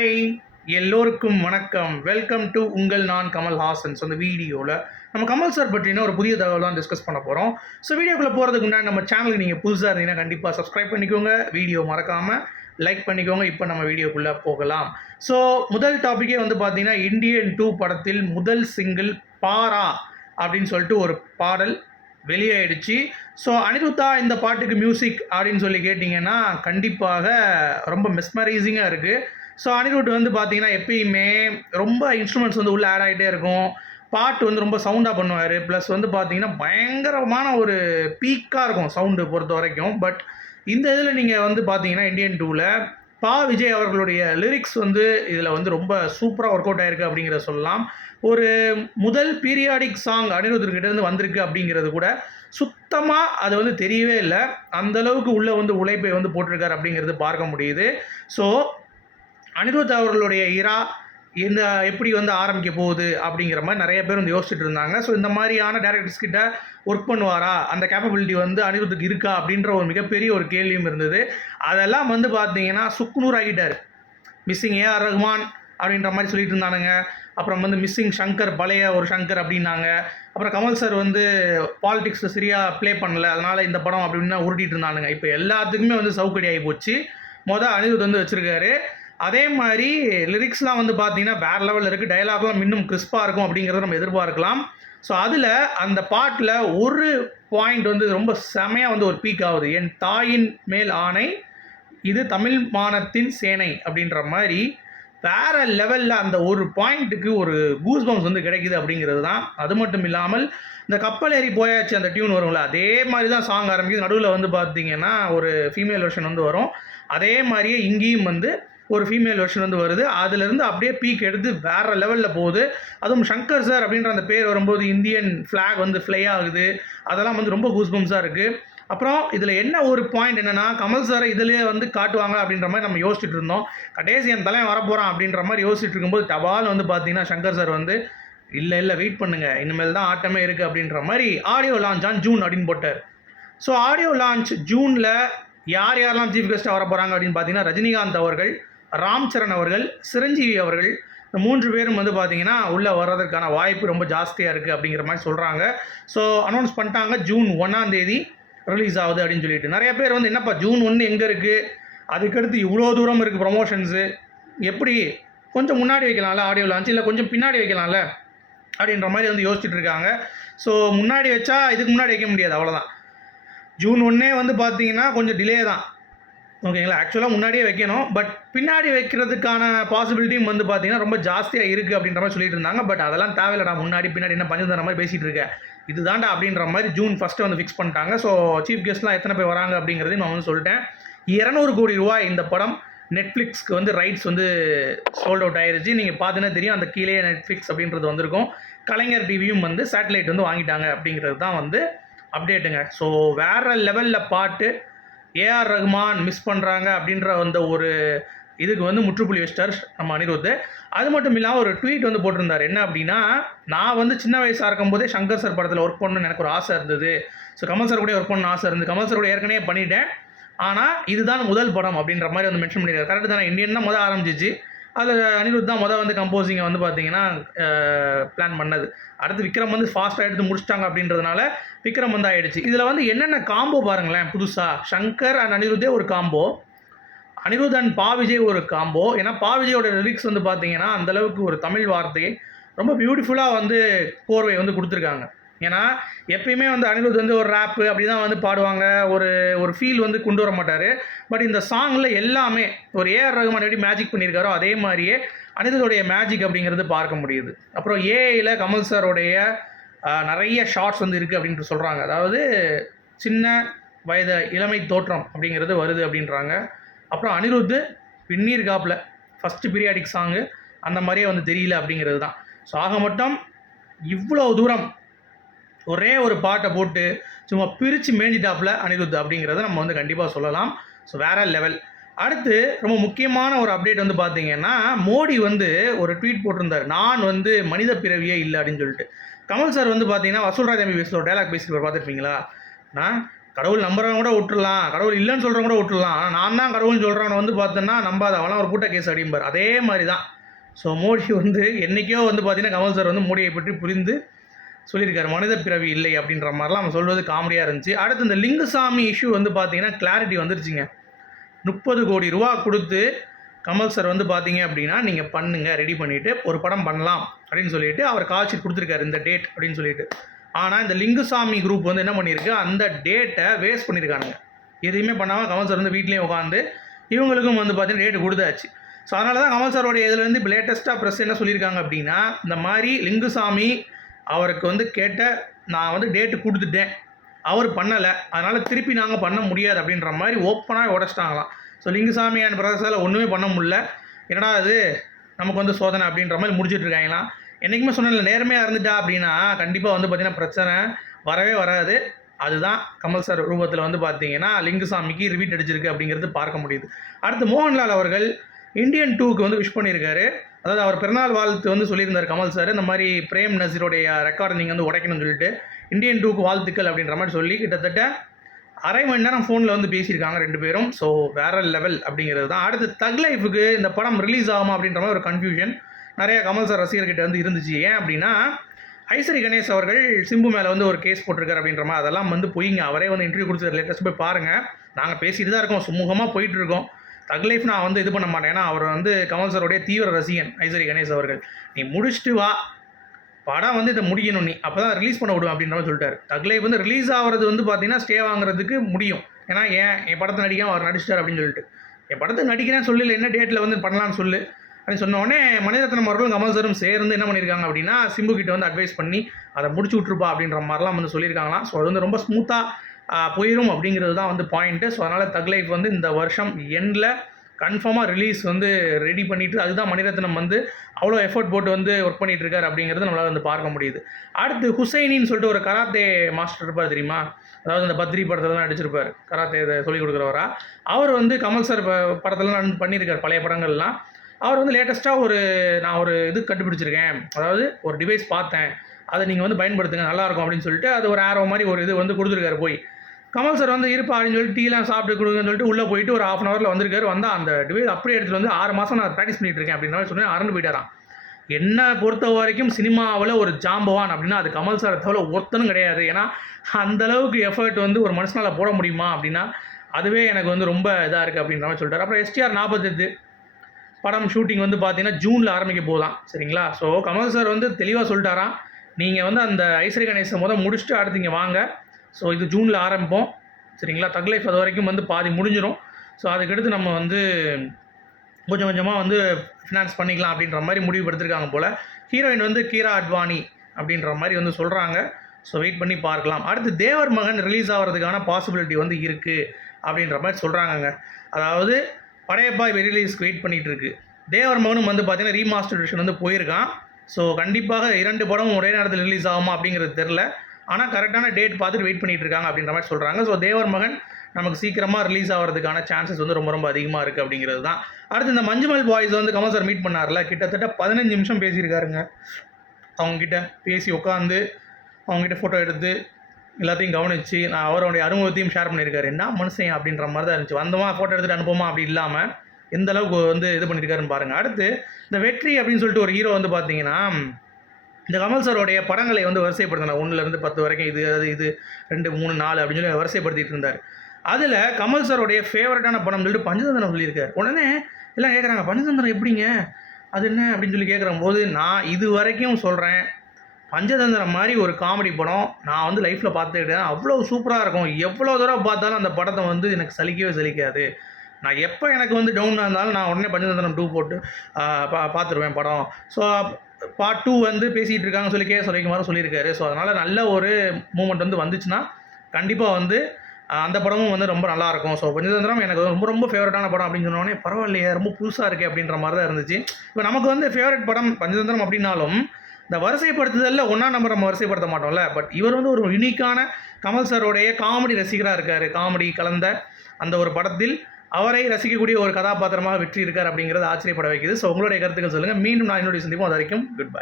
Hi எல்லோருக்கும் வணக்கம். Welcome to உங்கள் நான் கமல் ஸோ அந்த வீடியோவில் நம்ம கமல் சார் பற்றின ஒரு புதிய தகவல் தான் டிஸ்கஸ் பண்ண போகிறோம் ஸோ வீடியோக்குள்ளே போகிறதுக்கு முன்னாடி நம்ம சேனலுக்கு நீங்கள் புதுசாக இருந்தீங்கன்னா கண்டிப்பாக சப்ஸ்கிரைப் பண்ணிக்கோங்க. வீடியோ மறக்காமல் லைக் பண்ணிக்கோங்க. இப்போ நம்ம வீடியோக்குள்ளே போகலாம். ஸோ முதல் டாப்பிக்கே வந்து பார்த்தீங்கன்னா இந்தியன் டூ படத்தில் முதல் சிங்கிள் பாரா அப்படின்னு சொல்லிட்டு ஒரு பாடல் வெளியாயிடுச்சு. ஸோ அனிருத்தா இந்த பாட்டுக்கு மியூசிக் அப்படின்னு சொல்லி கேட்டிங்கன்னா கண்டிப்பாக ரொம்ப மிஸ்மரைசிங்காக இருக்குது ஸோ அனிருத் வந்து பார்த்தீங்கன்னா எப்பயுமே ரொம்ப இன்ஸ்ட்ருமெண்ட்ஸ் வந்து உள்ளே ஆட் ஆகிட்டே இருக்கும். பாட்டு வந்து ரொம்ப சவுண்டாக பண்ணுவார். ப்ளஸ் வந்து பார்த்தீங்கன்னா பயங்கரமான ஒரு பீக்காக இருக்கும் சவுண்டு பொறுத்த வரைக்கும். பட் இந்த இதில் நீங்கள் வந்து பார்த்தீங்கன்னா இந்தியன் டூவில் பா விஜய் அவர்களுடைய லிரிக்ஸ் வந்து இதில் வந்து ரொம்ப சூப்பராக ஒர்க் அவுட் ஆயிருக்கு அப்படிங்கிறத சொல்லலாம். ஒரு முதல் பீரியாடிக் சாங் அனிருத்கிட்ட வந்திருக்கு அப்படிங்கிறது கூட சுத்தமாக அது வந்து தெரியவே இல்லை. அந்தளவுக்கு உள்ளே வந்து உழைப்பை வந்து போட்டிருக்காரு அப்படிங்கிறது பார்க்க முடியுது. ஸோ அனிருத் அவர்களுடைய இரா இந்த எப்படி வந்து ஆரம்பிக்க போகுது அப்படிங்கிற மாதிரி நிறைய பேர் வந்து யோசிச்சுட்டு இருந்தாங்க. ஸோ இந்த மாதிரியான டேரக்டர்ஸ் கிட்ட ஒர்க் பண்ணுவாரா? அந்த கேப்பபிலிட்டி வந்து அனிருத்துக்கு இருக்கா? அப்படின்ற ஒரு மிகப்பெரிய ஒரு கேள்வியும் இருந்தது. அதெல்லாம் வந்து பார்த்தீங்கன்னா சுக்குநூறு ஆகிட்டார். மிஸ்ஸிங் ஏஆர் ரஹ்மான் அப்படின்ற மாதிரி சொல்லிட்டு இருந்தானுங்க. அப்புறம் வந்து மிஸ்ஸிங் சங்கர் பழைய ஒரு சங்கர் அப்படின்னாங்க. அப்புறம் கமல் சார் வந்து பாலிடிக்ஸில் சரியாக ப்ளே பண்ணல. அதனால் இந்த படம் அப்படின்னு உருட்டிட்டு இருந்தானுங்க. இப்போ எல்லாத்துக்குமே வந்து சவுக்கடி ஆகி போச்சு. மொதல் அனிருத் வந்து வச்சுருக்காரு. அதே மாதிரி லிரிக்ஸ்லாம் வந்து பார்த்தீங்கன்னா வேறு லெவலில் இருக்குது டைலாக்லாம் இன்னும் கிறிஸ்பாக இருக்கும் அப்படிங்கிறத நம்ம எதிர்பார்க்கலாம். ஸோ அதில் அந்த பாட்டில் ஒரு பாயிண்ட் வந்து ரொம்ப செமையாக வந்து ஒரு பீக் ஆகுது. என் தாயின் மேல் ஆணை இது தமிழ் மானத்தின் சேனை அப்படின்ற மாதிரி வேற லெவலில் அந்த ஒரு பாயிண்ட்டுக்கு ஒரு கூஸ் பம்ஸ் வந்து கிடைக்குது அப்படிங்கிறது தான். அது மட்டும் இல்லாமல் இந்த கப்பல் ஏறி போயாச்சு அந்த டியூன் வரும்ல அதே மாதிரி தான் சாங் ஆரம்பிக்குது. நடுவில் வந்து பார்த்தீங்கன்னா ஒரு ஃபீமேல் வெர்ஷன் வந்து வரும். அதே மாதிரியே இங்கேயும் வந்து ஒரு ஃபீமேல் வெர்ஷன் வந்து வருது. அதுலேருந்து அப்படியே பீக் எடுத்து வேறு லெவலில் போகுது. அதுவும் சங்கர் சார் அப்படின்ற அந்த பேர் வரும்போது இந்தியன் ஃப்ளாக் வந்து ஃப்ளை ஆகுது. அதெல்லாம் வந்து ரொம்ப கூஸ்பம்ஸாக இருக்குது அப்புறம் இதில் என்ன ஒரு பாயிண்ட் என்னென்னா கமல் சாரை இதிலே வந்து காட்டுவாங்க அப்படின்ற மாதிரி நம்ம யோசிச்சுட்டு இருந்தோம். கடைசி என் தலைவன் வரப்போகிறான் அப்படின்ற மாதிரி யோசிச்சுட்டு இருக்கும்போது டபால் வந்து பார்த்தீங்கன்னா சங்கர் சார் வந்து இல்லை இல்லை வெயிட் பண்ணுங்கள் இனிமேல் தான் ஆட்டமே இருக்குது அப்படின்ற மாதிரி ஆடியோ லான்ச் ஆன் ஜூன் அப்படின்னு போட்டார். ஸோ ஆடியோ லான்ச் ஜூனில் யார் யாரெல்லாம் சீஃப் கெஸ்ட்டாக வர போகிறாங்க அப்படின்னு பார்த்தீங்கன்னா ரஜினிகாந்த் அவர்கள் ராம் சரண் அவர்கள் சிரஞ்சீவி அவர்கள் இந்த மூன்று பேரும் வந்து பார்த்தீங்கன்னா உள்ளே வர்றதற்கான வாய்ப்பு ரொம்ப ஜாஸ்தியாக இருக்குது அப்படிங்கிற மாதிரி சொல்கிறாங்க ஸோ அனௌன்ஸ் பண்ணிட்டாங்க. ஜூன் ஒன்றாம் தேதி ரிலீஸ் ஆகுது அப்படின்னு சொல்லிட்டு. நிறைய பேர் வந்து என்னப்பா ஜூன் ஒன்று எங்கே இருக்குது அதுக்கடுத்து இவ்வளோ தூரம் இருக்குது ப்ரொமோஷன்ஸு எப்படி? கொஞ்சம் முன்னாடி வைக்கலாம்ல ஆடியோ லான்ச் இல்லை கொஞ்சம் பின்னாடி வைக்கலாம்ல அப்படின்ற மாதிரி வந்து யோசிச்சுட்டு இருக்காங்க. ஸோ முன்னாடி வச்சா இதுக்கு முன்னாடி வைக்க முடியாது அவ்வளோதான் ஜூன் ஒன்னே வந்து பார்த்தீங்கன்னா கொஞ்சம் டிலே தான். ஓகேங்களா? ஆக்சுவலாக முன்னாடியே வைக்கணும். பட் பின்னாடி வைக்கிறதுக்கான பாசிபிலிட்டியும் வந்து பார்த்தீங்கன்னா ரொம்ப ஜாஸ்தியாக இருக்குது அப்படின்ற மாதிரி சொல்லிட்டு இருந்தாங்க. பட் அதெல்லாம் தேவையில்லடா. முன்னாடி பின்னாடி என்ன பஞ்சம் மாதிரி பேசிகிட்டு இருக்கேன் இதுதான்டா அப்படின்ற மாதிரி ஜூன் ஃபஸ்ட்டு வந்து ஃபிக்ஸ் பண்ணிட்டாங்க. ஸோ சீஃப் கெஸ்ட்லாம் எத்தனை பேர் வராங்க அப்படிங்கிறதையும் நான் வந்து சொல்லிட்டேன். இரநூறு கோடி ரூபாய் இந்த படம் நெட்ஃப்ளிக்ஸ்க்கு வந்து ரைட்ஸ் வந்து சோல்ட் அவுட் ஆயிருச்சு. நீங்கள் பார்த்தீங்கன்னா தெரியும் அந்த கீழே நெட்ஃப்ளிக்ஸ் அப்படின்றது வந்திருக்கும். கலைஞர் டிவியும் வந்து சேட்டலைட் வந்து வாங்கிட்டாங்க அப்படிங்கிறது தான் வந்து அப்டேட்டுங்க ஸோ வேறு லெவலில் பாட்டு ஏஆர் ரஹ்மான் மிஸ் பண்ணுறாங்க அப்படின்ற அந்த ஒரு இதுக்கு வந்து முற்றுப்புள்ளி வச்சிட்டார் நம்ம அனிருத். அது மட்டும் இல்லாமல் ஒரு ட்வீட் வந்து போட்டிருந்தார். என்ன அப்படின்னா நான் வந்து சின்ன வயசாக இருக்கும்போதே சங்கர் சார் படத்தில் ஒர்க் பண்ணணும்னு எனக்கு ஒரு ஆசை இருந்தது. ஸோ கமல் சார் கூட ஒர்க் பண்ணணும் ஆசை இருந்தது. கமல் சார் கூட ஏற்கனவே பண்ணிட்டேன். ஆனால் இதுதான் முதல் படம் அப்படின்ற மாதிரி வந்து மென்ஷன் பண்ணியிருக்காரு கரெக்டு தானே? இந்தியன் தான் முதல் ஆரம்பிச்சிச்சு. அதில் அனிருத் தான் முதல் வந்து கம்போசிங்கை வந்து பார்த்தீங்கன்னா பிளான் பண்ணது. அடுத்து விக்ரம் வந்து ஃபாஸ்ட்டாக எடுத்து முடிச்சிட்டாங்க அப்படின்றதுனால விக்ரம் வந்து ஆயிடுச்சு. இதில் வந்து என்னென்ன காம்போ பாருங்களேன் புதுசாக ஷங்கர் அண்ட் அனிருத்தே ஒரு காம்போ அனிருத் அண்ட் பா விஜய் ஒரு காம்போ ஏன்னா பா விஜயோட லிரிக்ஸ் வந்து பார்த்தீங்கன்னா அந்தளவுக்கு ஒரு தமிழ் வார்த்தையை ரொம்ப பியூட்டிஃபுல்லாக வந்து கோர்வை வந்து கொடுத்துருக்காங்க. ஏன்னா எப்பயுமே வந்து அனிருத் வந்து ஒரு ரேப்பு அப்படி தான் வந்து பாடுவாங்க. ஒரு ஒரு ஃபீல் வந்து கொண்டு வர மாட்டார். பட் இந்த சாங்கில் எல்லாமே ஒரு ஏஆர் ரகுமான் எப்படி மேஜிக் பண்ணியிருக்காரோ அதே மாதிரியே அனிருதோடைய மேஜிக் அப்படிங்கிறது பார்க்க முடியுது. அப்புறம் ஏஐயில் கமல் சாரோடைய நிறைய ஷார்ட்ஸ் வந்து இருக்குது அப்படின்ட்டு சொல்கிறாங்க அதாவது சின்ன வயது இளமை தோற்றம் அப்படிங்கிறது வருது அப்படின்றாங்க. அப்புறம் அனிருத் பின்னீர் காப்பில் ஃபஸ்ட்டு பீரியாடிக் சாங்கு அந்த மாதிரியே வந்து தெரியல அப்படிங்கிறது தான். ஸோ ஆக மட்டும் இவ்வளோ தூரம் ஒரே ஒரு பாட்டை போட்டு சும்மா பிரித்து மேஞ்சிட்டாப்புல அனிருத் அப்படிங்கிறத நம்ம வந்து கண்டிப்பாக சொல்லலாம். ஸோ வேற லெவல் அடுத்து ரொம்ப முக்கியமான ஒரு அப்டேட் வந்து பார்த்தீங்கன்னா மோடி வந்து ஒரு ட்வீட் போட்டிருந்தார். நான் வந்து மனித பிறவியே இல்லை அப்படின்னு சொல்லிட்டு. கமல் சார் வந்து பார்த்தீங்கன்னா வசூல்ராஜ் எம்பிபிஎஸ்ல ஒரு டைலாக் பேசிட்டு பார்த்துருப்பீங்களா? நான் கடவுள் நம்புறவங்க கூட விட்டுடலாம் கடவுள் இல்லைன்னு சொல்கிறவங்க கூட விட்டுடலாம் ஆனால் நான் தான் கடவுள்னு சொல்கிறவனை வந்து பார்த்தோன்னா நம்பாத அவலாம் ஒரு கூட்ட கேஸ் அப்படிம்பார். அதே மாதிரி தான் ஸோ மோடி வந்து என்றைக்கோ வந்து பார்த்தீங்கன்னா கமல் சார் வந்து மோடியை பற்றி புரிந்து சொல்லியிருக்காரு மனித பிறவி இல்லை அப்படின்ற மாதிரிலாம் அவன் சொல்வது காமெடியாக இருந்துச்சு. அடுத்து இந்த லிங்குசாமி இஷ்யூ வந்து பார்த்தீங்கன்னா கிளாரிட்டி வந்துருச்சுங்க. முப்பது கோடி ரூபா கொடுத்து கமல் சார் வந்து பார்த்தீங்க அப்படின்னா நீங்கள் பண்ணுங்கள் ரெடி பண்ணிவிட்டு ஒரு படம் பண்ணலாம் அப்படின்னு சொல்லிட்டு அவர் காட்சி கொடுத்துருக்காரு இந்த டேட் அப்படின்னு சொல்லிட்டு. ஆனால் இந்த லிங்குசாமி குரூப் வந்து என்ன பண்ணியிருக்கு? அந்த டேட்டை வேஸ்ட் பண்ணியிருக்கானுங்க. எதையுமே பண்ணாமல் கமல் சார் வந்து வீட்லேயே உட்காந்து இவங்களுக்கும் வந்து பார்த்தீங்கன்னா டேட்டு கொடுத்தாச்சு. ஸோ அதனால தான் கமல் சாரோடைய இதுலேருந்து இப்போ லேட்டஸ்ட்டாக ப்ரெஸ் என்ன சொல்லியிருக்காங்க அப்படின்னா இந்த மாதிரி லிங்குசாமி அவருக்கு வந்து கேட்ட நான் வந்து டேட்டு கொடுத்துட்டேன். அவர் பண்ணலை. அதனால் திருப்பி நாங்கள் பண்ண முடியாது அப்படின்ற மாதிரி ஓப்பனாக உடச்சிட்டாங்களாம். ஸோ லிங்குசாமி அண்ட் பிரதர்ஸால் ஒன்றுமே பண்ண முடியல. என்னடா அது நமக்கு வந்து சோதனை அப்படின்ற மாதிரி முடிச்சுட்ருக்காங்களாம் என்றைக்குமே சொன்னல நேர்மையாக இருந்துட்டா அப்படின்னா கண்டிப்பாக வந்து பார்த்திங்கன்னா பிரச்சனை வரவே வராது. அதுதான் கமல் சார் ரூபத்தில் வந்து பார்த்தீங்கன்னா லிங்குசாமிக்கு ரிவீட் அடிச்சிருக்கு அப்படிங்கிறது பார்க்க முடியுது. அடுத்து மோகன்லால் அவர்கள் இந்தியன் டூக்கு வந்து விஷ் பண்ணியிருக்காரு. அதாவது அவர் பிறநாள் வாழ்த்து வந்து சொல்லியிருந்தார் கமல் சார். இந்த மாதிரி பிரேம் நசீரோடைய ரெக்கார்டை நீங்கள் வந்து உடைக்கணும்னு சொல்லிட்டு இந்தியன் டூக்கு வாழ்த்துக்கள் அப்படின்ற மாதிரி சொல்லி கிட்டத்தட்ட அரை மணி நேரம் ஃபோனில் வந்து பேசியிருக்காங்க ரெண்டு பேரும். ஸோ வேற லெவல் அப்படிங்கிறது தான். அடுத்து தக் லைஃபுக்கு இந்த படம் ரிலீஸ் ஆகுமா அப்படின்ற மாதிரி ஒரு கன்ஃபியூஷன் நிறைய கமல் சார் ரசிகர்கிட்ட வந்து இருந்துச்சு. ஏன் அப்படின்னா ஐஸ்வரி கணேஷ் அவர்கள் சிம்பு மேலே வந்து ஒரு கேஸ் போட்டிருக்காரு அப்படின்ற மாதிரி. அதெல்லாம் வந்து பொய்ங்க. அவரே வந்து இன்டர்வியூ கொடுத்து லேட்டஸ்ட் போய் பாருங்கள் நாங்கள் பேசிட்டு தான் இருக்கோம் சுமூகமாக போயிட்டுருக்கோம் தக் லைஃப் நான் வந்து இது பண்ண மாட்டேன். ஏன்னா அவர் வந்து கமல் சாரோடைய தீவிர ரசிகன் ஐசரி கணேஷ் அவர்கள். நீ முடிச்சுட்டு வா. படம் வந்து இதை முடியணும் நீ. அப்போ தான் ரிலீஸ் பண்ண விடுவேன் அப்படின்ற மாதிரி சொல்லிட்டார். தக் லைஃப் வந்து ரிலீஸ் ஆகிறது வந்து பார்த்தீங்கன்னா ஸ்டே வாங்குறதுக்கு முடியும். ஏன்னா ஏன்? என் படத்தை நடிக்காம அவர் நடிச்சிட்டார் அப்படின்னு சொல்லிட்டு. என் படத்தை நடிக்கிறேன்னு சொல்லல என்ன டேட்டில் வந்து பண்ணலாம்னு சொல்லு. அப்படின்னு சொன்ன உடனே மணிரத்னம் அவர்களும் கமல் சரும் சேர்ந்து என்ன பண்ணியிருக்காங்க அப்படின்னா சிம்பு கிட்ட வந்து அட்வைஸ் பண்ணி அதை முடிச்சு விட்ருப்பா அப்படின்ற மாதிரிலாம் வந்து சொல்லியிருக்காங்களாம். ஸோ அது வந்து ரொம்ப ஸ்மூத்தாக போயிடும் அப்படிங்கிறது தான் வந்து பாயிண்ட்டு ஸோ அதனால் தக் லைஃப் வந்து இந்த வருஷம் எண்டில் கன்ஃபார்மாக ரிலீஸ் வந்து ரெடி பண்ணிவிட்டு அதுதான் மணிரத்னம் வந்து அவ்வளோ எஃபர்ட் போட்டு வந்து ஒர்க் பண்ணிகிட்ருக்காரு அப்படிங்கிறது நம்மளால் வந்து பார்க்க முடியுது. அடுத்து ஹுசைனின்னு சொல்லிட்டு ஒரு கராத்தே மாஸ்டர் இருப்பார் தெரியுமா? அதாவது இந்த பத்ரி படத்தில் தான் நடிச்சிருப்பார். கராத்தே இதை சொல்லிக் கொடுக்குறவரா. அவர் வந்து கமல் சார் படத்துலலாம் பண்ணியிருக்கார் பழைய படங்கள்லாம். அவர் வந்து லேட்டஸ்ட்டாக ஒரு நான் ஒரு இது கண்டுபிடிச்சிருக்கேன். அதாவது ஒரு டிவைஸ் பார்த்தேன். அதை நீங்கள் வந்து பயன்படுத்துங்க. நல்லாயிருக்கும் அப்படின்னு சொல்லிட்டு அது ஒரு ஆரோ மாதிரி ஒரு இது வந்து கொடுத்துருக்காரு போய். கமல் சார் வந்து இருப்பா அப்படின்னு சொல்லிட்டு டீலாம் சாப்பிட்டு கொடுங்கன்னு சொல்லிட்டு உள்ளே போயிட்டு ஒரு ஆஃப் அன் ஹவரில் வந்திருக்காரு. வந்தால் அந்த டிவைஸ் அப்படியே எடுத்துகிட்டு வந்து ஆறு மாதம் நான் ப்ராக்டிஸ் பண்ணிகிட்டு இருக்கேன் அப்படின்ற மாதிரி சொன்னேன். அறந்து போயிட்டாராம். என்னை பொறுத்த வரைக்கும் சினிமாவில் ஒரு ஜாம்பவான் அப்படின்னா அது கமல் சார் தவிர ஒருத்தனும் கிடையாது. ஏன்னா அந்த அளவுக்கு எஃபர்ட் வந்து ஒரு மனுஷனால் போட முடியுமா அப்படின்னா அதுவே எனக்கு வந்து ரொம்ப இதாக இருக்குது அப்படின்ற மாதிரி சொல்லிட்டார். அப்புறம் எஸ்டிஆர் நாற்பத்தெட்டு படம் ஷூட்டிங் வந்து பார்த்தீங்கன்னா ஜூனில் ஆரம்பிக்க போதான் சரிங்களா? ஸோ கமல் சார் வந்து தெளிவாக சொல்லிட்டாராம். நீங்கள் வந்து அந்த ஐஸ்வரி கணேசன் முதல் முடிச்சுட்டு அடுத்து இங்கே வாங்க. ஸோ இது ஜூனில் ஆரம்பிப்போம். சரிங்களா? தக் லைஃப் அது வரைக்கும் வந்து பாதி முடிஞ்சிடும் ஸோ அதுக்கடுத்து நம்ம வந்து கொஞ்சம் கொஞ்சமாக வந்து ஃபினான்ஸ் பண்ணிக்கலாம் அப்படின்ற மாதிரி முடிவு எடுத்திருக்காங்க போல். ஹீரோயின் வந்து கீரா அட்வானி அப்படின்ற மாதிரி வந்து சொல்கிறாங்க ஸோ வெயிட் பண்ணி பார்க்கலாம். அடுத்து தேவர் மகன் ரிலீஸ் ஆகிறதுக்கான பாசிபிலிட்டி வந்து இருக்குது அப்படின்ற மாதிரி சொல்கிறாங்கங்க அதாவது படையப்பா ரிலீஸ்க்கு வெயிட் பண்ணிகிட்டு இருக்கு தேவர் மகனும் வந்து பார்த்திங்கன்னா ரீமாஸ்டர் வந்து போயிருக்கான். ஸோ கண்டிப்பாக இரண்டு படமும் ஒரே நேரத்தில் ரிலீஸ் ஆகுமா அப்படிங்கிறது தெரில ஆனால் கரெக்டான டேட் பார்த்துட்டு வெயிட் பண்ணிட்டு இருக்காங்க அப்படின்ற மாதிரி சொல்கிறாங்க ஸோ தேவர் மகன் நமக்கு சீக்கிரமாக ரிலீஸ் ஆகிறதுக்கான சான்சஸ் வந்து ரொம்ப ரொம்ப அதிகமாக இருக்குது அப்படிங்கிறது தான். அடுத்து இந்த மஞ்சுமல் பாய்ஸ் வந்து கமல் சார் மீட் பண்ணார்ல. கிட்டத்தட்ட பதினஞ்சு நிமிஷம் பேசியிருக்காருங்க. அவங்கக்கிட்ட பேசி உட்காந்து அவங்ககிட்ட ஃபோட்டோ எடுத்து எல்லாத்தையும் கவனித்து நான் அவருடைய அனுபவத்தையும் ஷேர் பண்ணியிருக்காரு. என்ன மனுஷன் அப்படின்ற மாதிரி தான் இருந்துச்சு. வந்தோமா ஃபோட்டோ எடுத்துகிட்டு அனுப்போமா அப்படி இல்லாமல் எந்த அளவுக்கு வந்து இது பண்ணியிருக்காருன்னு பாருங்கள் அடுத்து இந்த வெற்றி அப்படின்னு சொல்லிட்டு ஒரு ஹீரோ வந்து பார்த்தீங்கன்னா இந்த கமல் சாரோடைய படங்களை வந்து வரிசைப்படுத்தினார். ஒன்றுலேருந்து பத்து வரைக்கும் இது அது இது ரெண்டு மூணு நாலு அப்படின்னு சொல்லி வரிசைப்படுத்திட்டு இருந்தார். அதில் கமல் சாரோடைய ஃபேவரட்டான படம் சொல்லிட்டு பஞ்சதந்திரம் சொல்லியிருக்கார். உடனே எல்லாம் கேட்குறாங்க பஞ்சதந்திரம் எப்படிங்க? அது என்ன? அப்படின்னு சொல்லி கேட்குற போது நான் இது வரைக்கும் சொல்கிறேன் பஞ்சதந்திரம் மாதிரி ஒரு காமெடி படம் நான் வந்து லைஃப்பில் பார்த்துக்கிட்டேன் அவ்வளோ சூப்பராக இருக்கும். எவ்வளோ தூரம் பார்த்தாலும் அந்த படத்தை வந்து எனக்கு சலிக்கவே சலிக்காது. நான் எப்போ எனக்கு வந்து டவுனாக இருந்தாலும் நான் உடனே பஞ்சதந்திரம் டூ போட்டு பா பார்த்துருவேன் படம். ஸோ பார்ட் டூ வந்து பேசிகிட்டு இருக்காங்க சொல்லி கே சொல்லிக்குமாறு சொல்லியிருக்காரு. ஸோ அதனால் நல்ல ஒரு மூமெண்ட் வந்து வந்துச்சுன்னா கண்டிப்பாக வந்து அந்த படமும் வந்து ரொம்ப நல்லாயிருக்கும் ஸோ பஞ்சதந்திரம் எனக்கு ரொம்ப ரொம்ப ஃபேவரட்டான படம் அப்படின்னு சொன்னோடனே பரவாயில்லையே ரொம்ப புதுசாக இருக்கே அப்படின்ற மாதிரி தான் இருந்துச்சு. இப்போ நமக்கு வந்து ஃபேவரட் படம் பஞ்சதந்திரம் அப்படின்னாலும் இந்த வரிசைப்படுத்துதலில் ஒன்றா நம்பர் நம்ம வரிசைப்படுத்த மாட்டோம்ல. பட் இவர் வந்து ஒரு யூனிக்கான கமல் சாரோடைய காமெடி ரசிகராக இருக்கார். காமெடி கலந்த அந்த ஒரு படத்தில் அவரை ரசிக்கக்கூடிய ஒரு கதாபாத்திரமாக வெற்றி இருக்கார் அப்படிங்கிறது ஆச்சரியப்பட வைக்குது. ஸோ உங்களுடைய கருத்துக்கள் சொல்லுங்கள் மீண்டும் நான் என்னுடைய சந்திப்போம். அது வரைக்கும் குட் பை